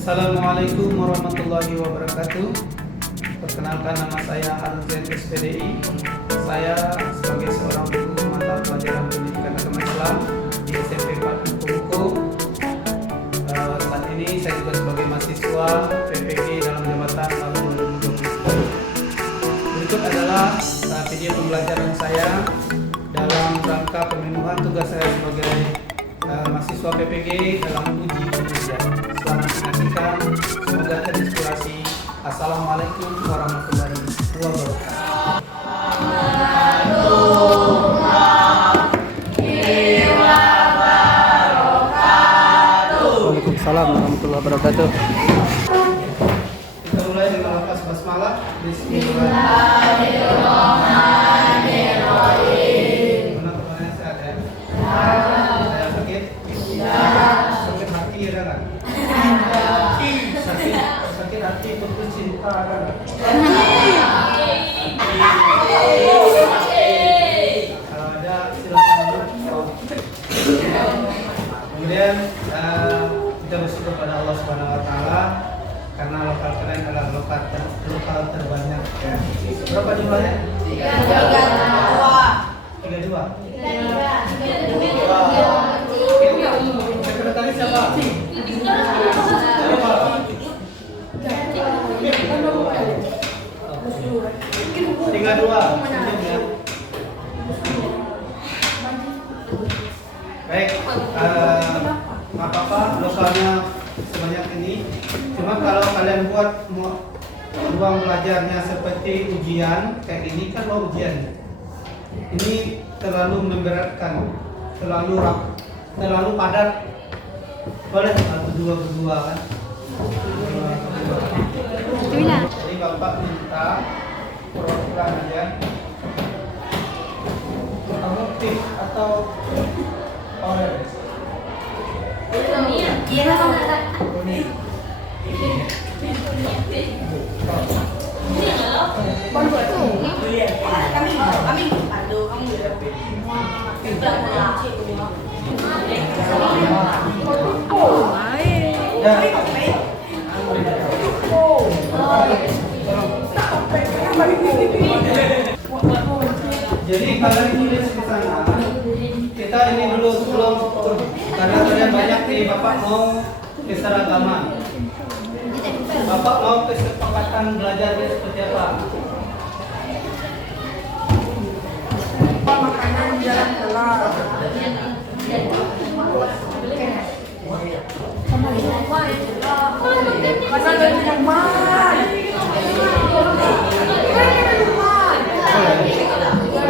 Assalamualaikum warahmatullahi wabarakatuh. Perkenalkan, nama saya Al-Zain SPDI. Saya sebagai seorang guru mata pelajaran pendidikan agama Islam di SMP 4 Buku. Saat ini saya juga sebagai mahasiswa PPG dalam jabatan tahun 2020. Berikut adalah video pembelajaran saya dalam rangka pemenuhan tugas saya sebagai mahasiswa PPG dalam uji ujian. Selamat menyaksikan, semoga terinspirasi. Assalamualaikum warahmatullahi wabarakatuh. Waalaikumsalam warahmatullahi wabarakatuh. Kita mulai dengan lafaz basmalah. Bismillahirrahmanirrahim. Mana temannya sehat ya? Saya sakit? Sakit hati ada nggak? Sakit hati betul cinta ada nggak? Kalau ada silakan. Kemudian kita bersyukur pada Allah Subhanahu Wa Taala karena lokal keren adalah lokal terbanyak. Ya. Berapa jumlahnya? 32. Sekretaris siapa? Tiga dua. Baik, apa lokalnya sebanyak ini. Cuma kalau kalian buat ruang belajarnya seperti ujian kayak ini kan mau ujian. Ini terlalu memberatkan, terlalu padat. Boleh berdua kan? Jadi Bapak minta perwakilan aja. Kamu tip atau orange? Kami pandu kamu. Jadi kalian tulis di sana. Kita ini dulu sebelum karena kalian banyak nih, Bapak mau keseragaman. Bapak mau kesepakatan belajarnya seperti apa? Makanan jalan kelas.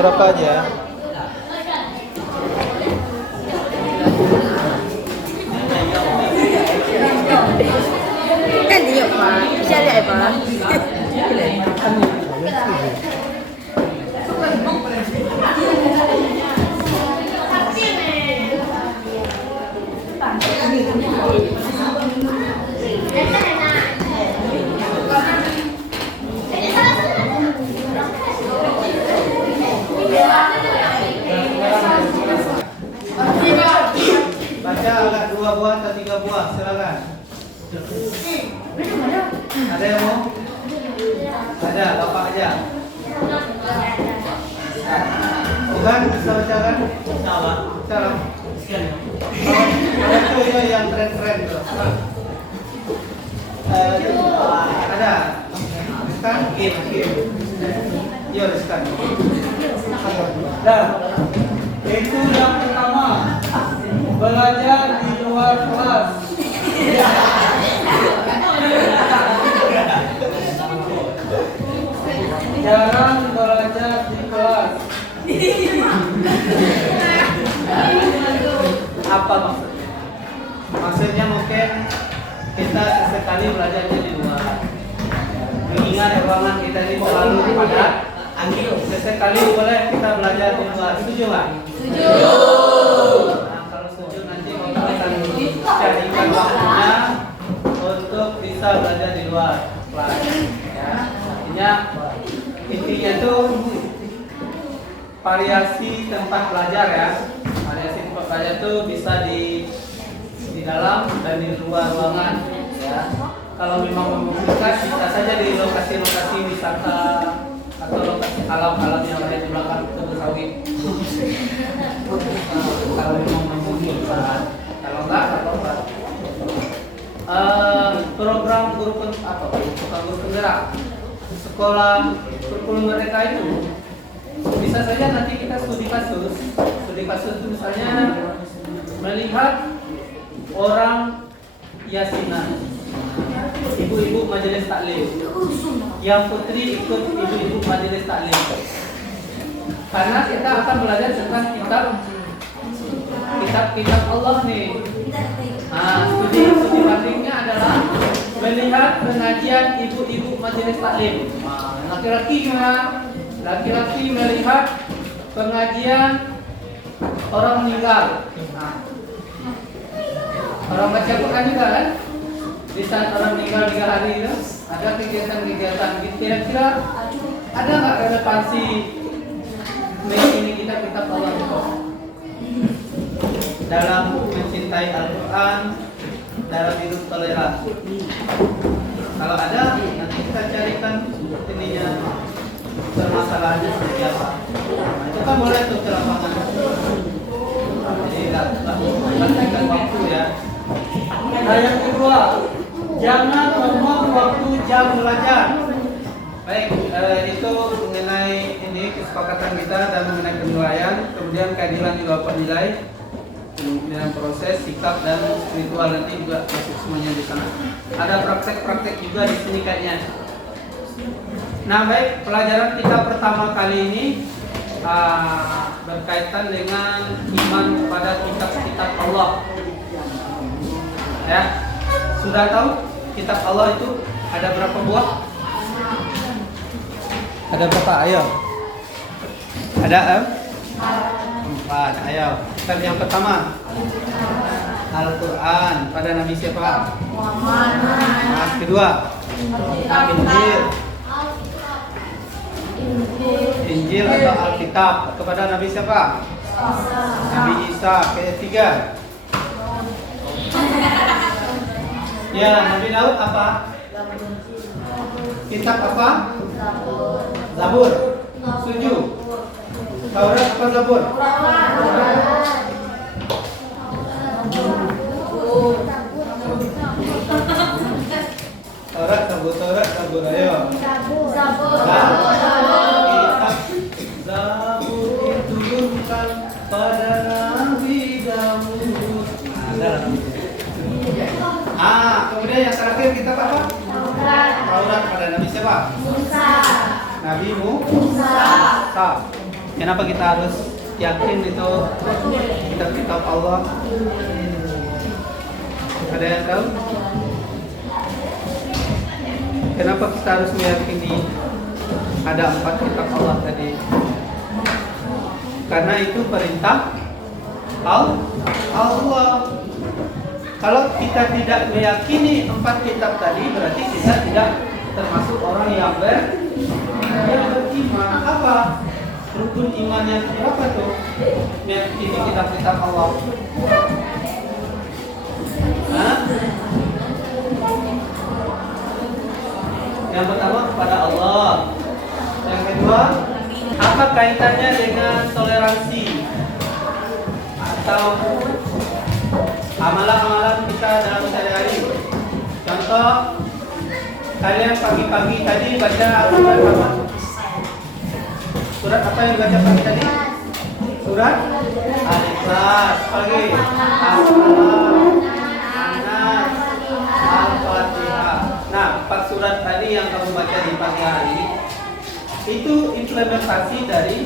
Berapa aja? Kan dia Pak, bisa lihat Pak. Baca agak 2 buah atau 3 buah, silakan. Ada yang mau? Ada, Bapak aja. Bukan, bisa baca kan? Salah. Itu yang keren-keren tuh. Ada. Riskan? Game. Yo, riskan. Dah. Itu yang pertama. Belajar di luar kelas. Jarang belajar di kelas. Apa maksudnya? Maksudnya mungkin kita sesekali belajarnya di luar. Mengingat ruangan kita ini terlalu padat. Sesekali boleh kita belajar di luar. Setuju nggak? Setuju. Nah, kalau setuju nanti Bapak akan carikan waktunya untuk bisa belajar di luar kelas. Ya, artinya intinya tuh variasi tempat belajar ya. Variasi tempat belajar tuh bisa di dalam dan di luar ruangan. Ya. ya. Kalau memang memungkinkan bisa saja di lokasi-lokasi wisata atau lokasi alam-alam yang ada di belakang kebun sawit. Kalau memang memungkinkan, kalau enggak, program guru guru penggerak sekolah kurikulum mereka itu bisa saja nanti kita studi kasus itu misalnya melihat orang yasinan, ibu-ibu majelis taklim, yang putri ikut ibu-ibu majelis taklim, karena kita akan belajar tentang kitab Allah nih. Studi bandingnya adalah melihat pengajian ibu-ibu majelis taklim. Laki-laki melihat pengajian orang meninggal. Orang baca Quran juga kan? Di saat orang meninggal 3 hari itu ada kegiatan-kegiatan. Kira-kira ada nggak relevansi ini kitab Allah itu dalam mencintai Al-Quran, dalam hidup toleransi? Kalau ada, nanti kita carikan ininya, permasalahannya seperti apa. Itu kan boleh tuh ke lapangan. Jadi lakukan waktu ya. Nah, yang kedua, jangan membuang waktu jam belajar. Baik, itu mengenai ini kesepakatan kita dan mengenai penilaian, kemudian keadilan juga penilai, kemudian proses, sikap dan spiritual nanti juga masuk semuanya di sana. Ada praktek-praktek juga di sini kayaknya. Nah, baik, pelajaran kita pertama kali ini berkaitan dengan iman kepada kitab-kitab Allah. Ya, sudah tahu kitab Allah itu ada berapa buah? Ada berapa? Ayo. Ada 4. Ayo. Kitab yang pertama Al-Quran, pada Nabi siapa? Muhammad. Kedua Injil atau Alkitab, kepada Nabi siapa? Nabi Isa. Ketiga ya, Nabi Daud apa? Kitab apa? Zabur. Setuju? Taurat apa Zabur? Taurat, Zabur. Ayo. Zabur diturunkan pada Nabi Daud. Kemudian yang terakhir kitab apa? Taurat pada Nabi siapa? Musa. Nabi Musa. Kenapa kita harus yakin itu kitab Allah? Ada yang tahu? Kenapa kita harus meyakini ada 4 kitab Allah tadi? Karena itu perintah Allah. Kalau kita tidak meyakini 4 kitab tadi, berarti kita tidak termasuk orang yang beriman. Apa rukun imannya? Apa tuh? Meyakini kitab-kitab Allah. Yang pertama kepada Allah. Yang kedua, apa kaitannya dengan toleransi atau amalan-amalan kita dalam sehari-hari? Contoh, kalian pagi-pagi tadi baca surat apa? Surat apa yang baca pagi tadi? Surat Al-Ikhlas. Pagi Al-Nas, Al-Fatihah. Nah, 4 surat tadi yang kamu baca di pagi hari itu implementasi dari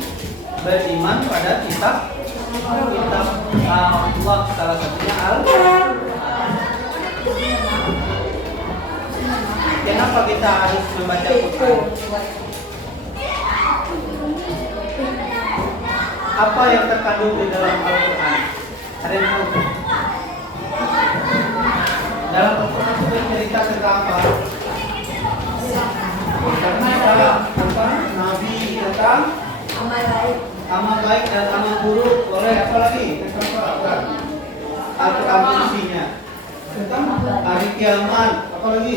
beriman pada kitab Allah, salah satunya Al-Quran. Kenapa kita harus membaca Quran? Apa yang terkandung di dalam Al-Quran? Ada yang tahu? Dalam Al-Quran itu bercerita tentang apa? Tentang apa? Nabi, tentang amal baik dan amal buruk. Boleh apa lagi? Tentang apa? Al-Quran isinya tentang hari kiamat. Apa lagi?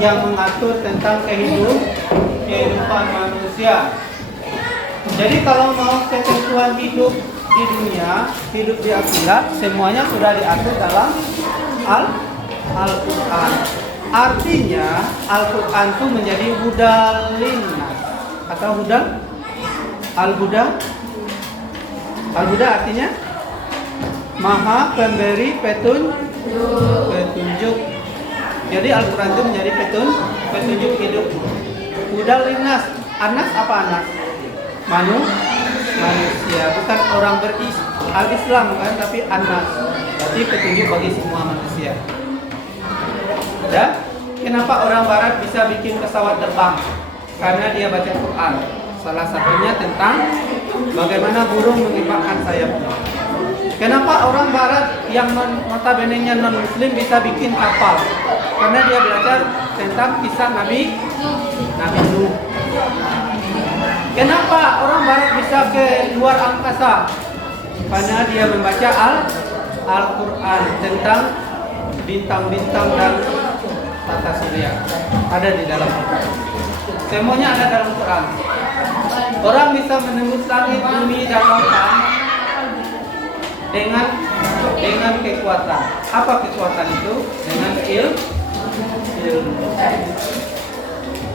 Yang mengatur tentang kehidupan manusia. Jadi kalau mau ketentuan hidup di dunia, hidup di akhirat, semuanya sudah diatur dalam Al-Quran. Artinya Al-Quran itu menjadi hudal linnas atau huda. Al-Huda artinya Maha pemberi petunjuk. Jadi Al-Quran itu menjadi petunjuk hidup. Hudal linnas. Anas apa anas? Manusia, bukan orang al-Islam kan, tapi anas. Berarti petunjuk bagi semua manusia. Dan kenapa orang barat bisa bikin pesawat terbang? Karena dia baca Quran. Salah satunya tentang bagaimana burung mengepakkan sayapnya. Kenapa orang barat yang notabene-nya non-muslim bisa bikin kapal? Karena dia belajar tentang kisah Nabi Nuh. Kenapa orang barat bisa ke luar angkasa? Karena dia membaca Al-Quran tentang bintang-bintang dan tata surya. Ada di dalam Quran. Semuanya ada dalam Quran. Orang bisa menembus langit, bumi, dan lautan dengan kekuatan. Apa kekuatan itu? Dengan ilmu.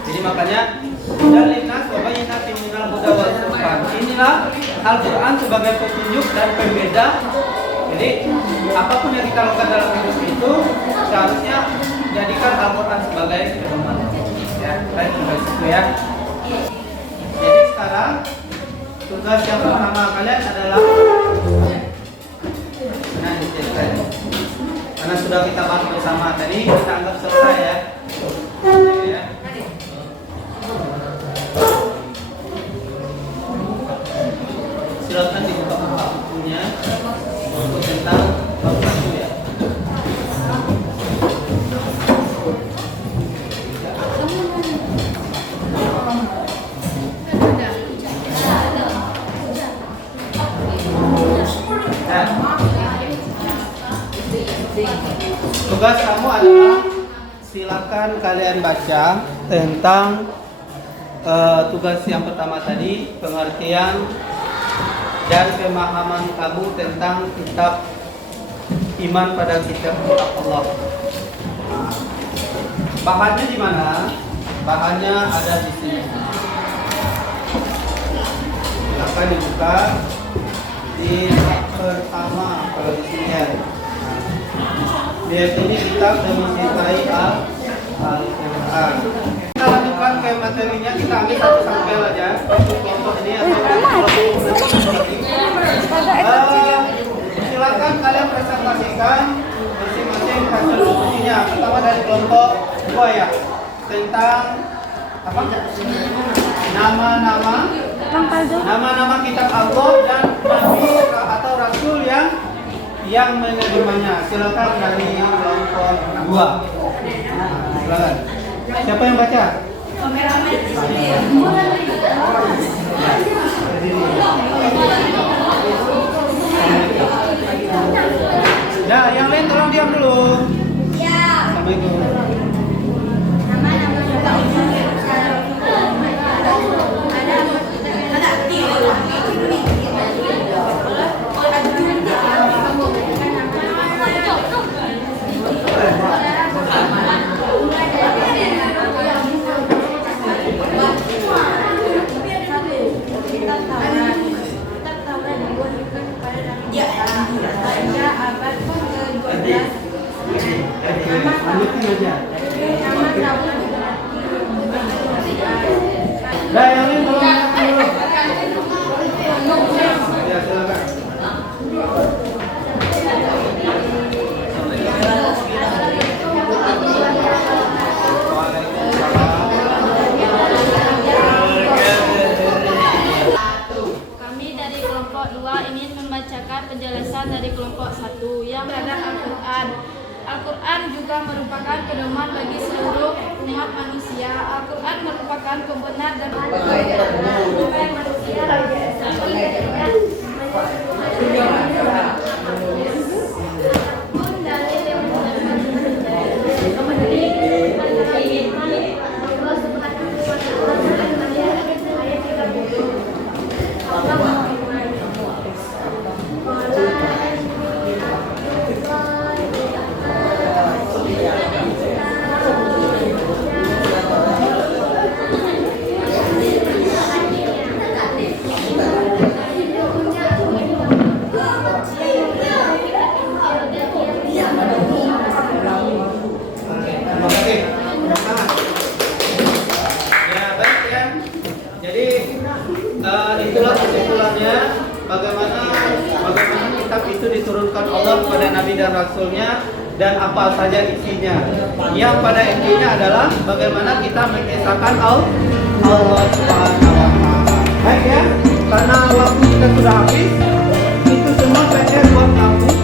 Jadi makanya Dalinas wa bayyinatin minal huda wal furqan. Inilah Al-Quran sebagai petunjuk dan pembeda. Jadi apapun yang kita lakukan dalam hidup itu seharusnya jadikan Al-Quran sebagai pedoman. Ya, baik sampai situ ya. Jadi sekarang tugas yang pertama kalian adalah karena sudah kita bahas bersama tadi, kita anggap selesai ya. Silakan dibuka bukunya untuk tentang bab 1 ya. Tugas kamu adalah silakan kalian baca tentang tugas yang pertama tadi, pengertian dan pemahaman kamu tentang kitab iman pada kitab Allah. Bahannya di mana? Bahannya ada di sini. Silakan dibuka di pertama kalau di sini ya. Dia ini kitab demi cintai Al-Quran. Kita lanjutkan ke materinya, kita ambil satu sampel aja untuk kelompok ini silakan kalian presentasikan masing-masing hasil diskusinya. Pertama dari kelompok 2 ya, tentang apa? Nama-nama kitab Allah dan nabi atau rasul yang menerimanya. Silakan dari kelompok 2. Silakan. Siapa yang baca? Nah, yang lain tolong diam dulu. Ya. Assalamualaikum. Nah, yang ini tolong dulu. Ya, silakan. Kami dari kelompok 2 ingin membacakan penjelasan dari kelompok 1 yang terhadap Al-Quran. Al-Quran juga merupakan pedoman bagi seluruh umat manusia. Al-Quran merupakan pembenar dan supaya manusia Terima kasih. Ya, baik ya. Jadi itulah kesimpulannya bagaimana kitab itu diturunkan Allah kepada Nabi dan Rasulnya dan apa saja isinya. Yang pada intinya adalah bagaimana kita mengesahkan Allah Subhanahu wa Ta'ala. Baik ya, karena waktu kita sudah habis, itu semua PR buat kamu.